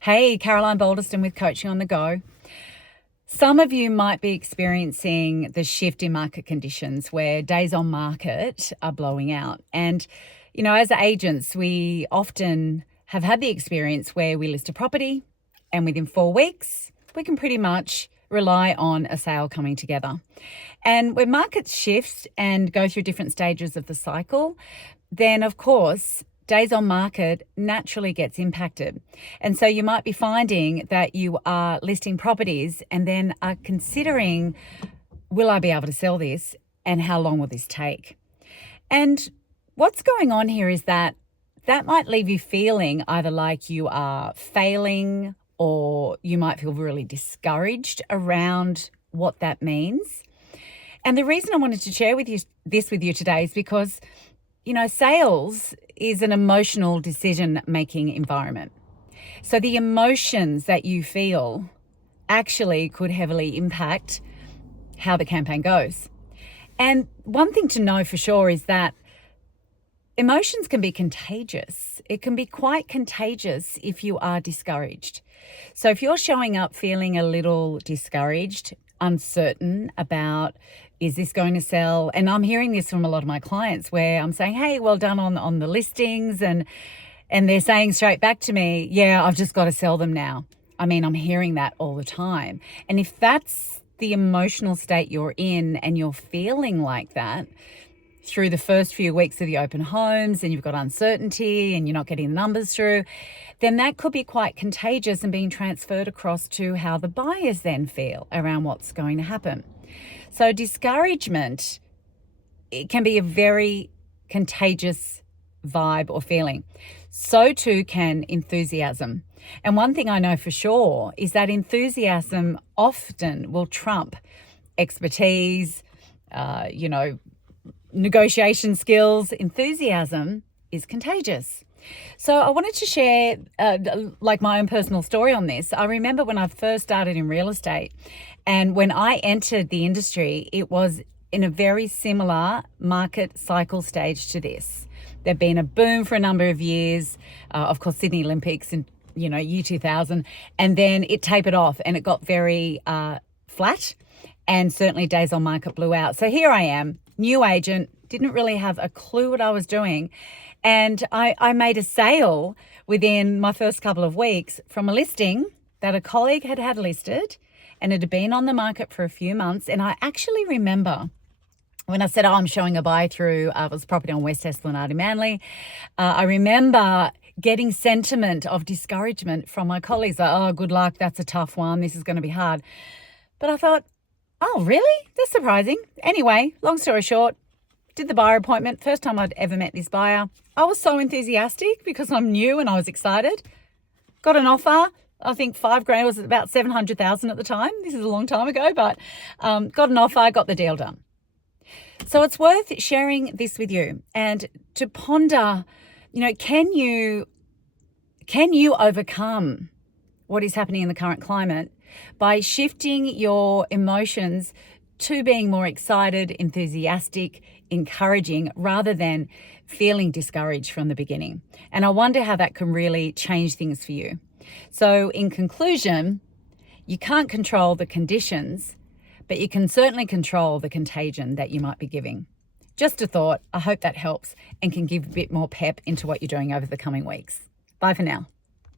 Hey, Caroline Bolderston with Coaching on the Go. Some of you might be experiencing the shift in market conditions where days on market are blowing out. And, as agents, we often have had the experience where we list a property and within 4 weeks, we can pretty much rely on a sale coming together. And when markets shift and go through different stages of the cycle, then of course, days on market naturally gets impacted. And so you might be finding that you are listing properties and then are considering, will I be able to sell this and how long will this take? And what's going on here is that might leave you feeling either like you are failing or you might feel really discouraged around what that means. And the reason I wanted to share with you today is because sales is an emotional decision-making environment. So the emotions that you feel actually could heavily impact how the campaign goes. And one thing to know for sure is that emotions can be contagious. It can be quite contagious if you are discouraged. So if you're showing up feeling a little discouraged, uncertain about, is this going to sell? And I'm hearing this from a lot of my clients where I'm saying, hey, well done on the listings. And they're saying straight back to me, yeah, I've just got to sell them now. I mean, I'm hearing that all the time. And if that's the emotional state you're in and you're feeling like that through the first few weeks of the open homes and you've got uncertainty and you're not getting the numbers through, then that could be quite contagious and being transferred across to how the buyers then feel around what's going to happen. So discouragement, it can be a very contagious vibe or feeling. So too can enthusiasm. And one thing I know for sure is that enthusiasm often will trump expertise, negotiation skills. Enthusiasm is contagious. So I wanted to share my own personal story on this. I remember when I first started in real estate and when I entered the industry, it was in a very similar market cycle stage to this. There'd been a boom for a number of years, of course, Sydney Olympics in, year 2000, and then it tapered off and it got very flat and certainly days on market blew out. So here I am, new agent, didn't really have a clue what I was doing. And I made a sale within my first couple of weeks from a listing that a colleague had listed and it had been on the market for a few months. And I actually remember when I said, I'm showing a buy through, it was property on West Esplanade in Manly. I remember getting sentiment of discouragement from my colleagues. Like, oh, good luck. That's a tough one. This is going to be hard. But I thought, oh, really? That's surprising. Anyway, long story short, did the buyer appointment. First time I'd ever met this buyer. I was so enthusiastic because I'm new and I was excited. Got an offer. I think $5,000 was about 700,000 at the time. This is a long time ago, but got an offer, got the deal done. So it's worth sharing this with you and to ponder, can you overcome what is happening in the current climate by shifting your emotions to being more excited, enthusiastic, encouraging, rather than feeling discouraged from the beginning. And I wonder how that can really change things for you. So in conclusion, you can't control the conditions, but you can certainly control the contagion that you might be giving. Just a thought. I hope that helps and can give a bit more pep into what you're doing over the coming weeks. Bye for now.